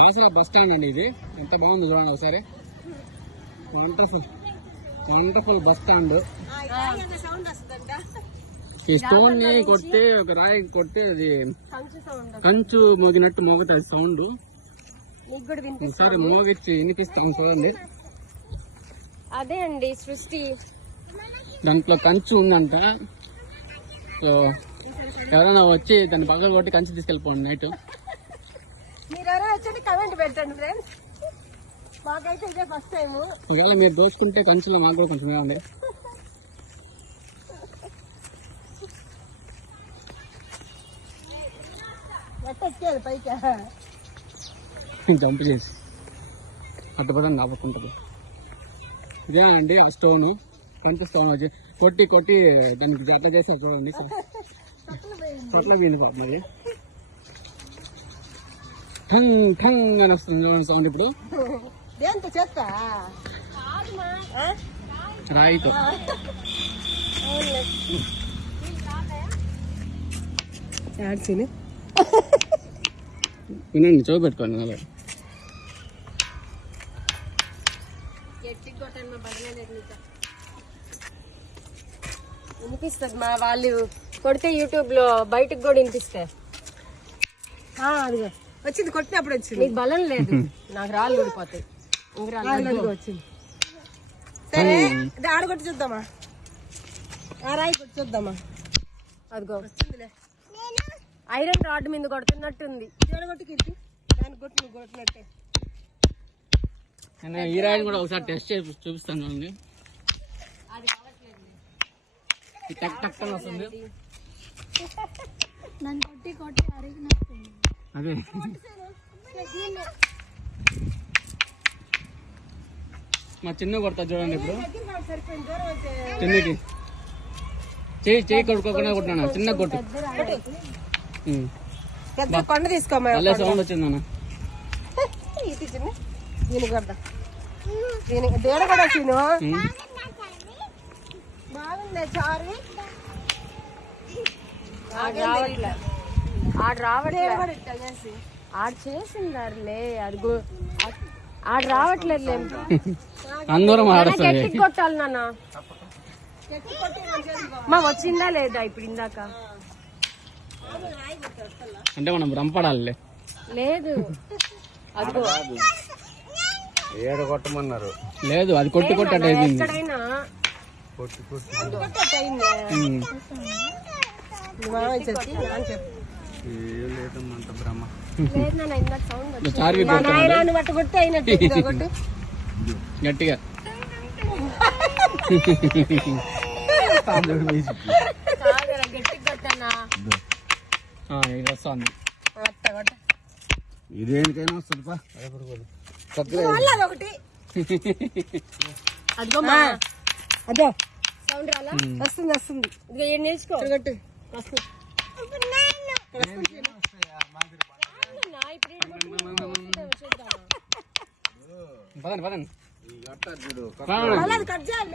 బాసా bus stand అండి ఇది. ఎంత బాగుంది చూడండి ఒకసారి. Wonderful wonderful bus stand. ఈ స్టోన్ని కొట్టి ఒక రాయి కొట్టి అది కంచు మోగినట్టు మోగుతుంది సౌండ్ ఒకసారి మోగిచ్చి వినిపిస్తాను చూడండి. అదే అండి సృష్టి. దాంట్లో కంచు ఉందంట. సో ఎవరైనా వచ్చి దాన్ని పక్కన కొట్టి కంచి తీసుకెళ్ళిపోండి నైట్. మీరు ఎవరైనా వచ్చి కమెంట్ పెట్టండి ఫ్రెండ్స్ మాకైతే ఇదే ఫస్ట్ టైం ఒకవేళ మీరు దోచుకుంటే కంచులో మాకు కూడా కొంచెం ఉంది ఎట్టెక్కేది పైకి? జంప్ చేసి. పదండి నాపకుంటుంది ఇదే అండి స్టోన్ కంచు స్టోన్ వచ్చి కొట్టి కొట్టి దానికి ఎట్లా చేస్తారు చూడండి. కొట్ల పోయింది. పాప మరి ఠంగ్ ఠంగ్ అని వస్తుంది చూడండి సౌండ్ ఇప్పుడు. దేంతో చేస్తా? రాయితో. యాడ్సీని వినండి చెవి పెట్టుకోండి అలా వినిపిస్తుంది మా వాళ్ళు కొడితే యూట్యూబ్లో బయటకు కూడా వినిపిస్తాయి. అదిగో. వచ్చింది కొట్టినప్పుడు వచ్చింది. నీకు బలం లేదు. నాకు రాళ్ళు ఊడిపోతాయి. ఉంగరాలు వచ్చింది. సరే ఇది ఆడగొట్టి చూద్దామా? ఆ రాయి కొట్టి చూద్దామా? అదిగో. ఐరన్ రాడ్ మీద కొడుతున్నట్టుంది. కొట్టి కీర్తి దాన్ని కొట్టి నువ్వు కొట్టినట్టే. ఈ రాయిని కూడా ఒకసారి టెస్ట్ చేసి చూపిస్తాను చూడండి. టక్ టక్ అని వస్తుంది. అదే. మా చిన్న కొడతా చూడండి ఇప్పుడు. చిన్నకి. చేయి చేయి కొట్టుకోకుండా కొట్టినా చిన్న కొట్టు. పెద్ద కొండ తీసుకోమా సౌండ్ వచ్చింది అన్న. ఇది చిన్న. దీని కొడతా. దీని దేడ కూడా. బాగుంది చారు? ఆడ రావట్లే. ఆడ చేసిందారులే అది గు- ఆడ రావట్లేదు అందరం గట్టి కొట్టాలి నాన్న. మా వచ్చిందా లేదా ఇప్పుడు ఇందాక? అంటే మనం రంపడాలి లేదు. అదిగో. ఏడు కొట్టమన్నారు. లేదు అది కొట్టి కొట్టి అట్ట అయిపోయింది ఎక్కడైనా? కొట్టి కొట్టి గట్టిగా. వస్తుంది. ఇదేనికైనా వస్తుంది మా అదో సౌండ్ రాలా? వస్తుంది వస్తుంది. పదండి పదండి కట్ చేయాలి.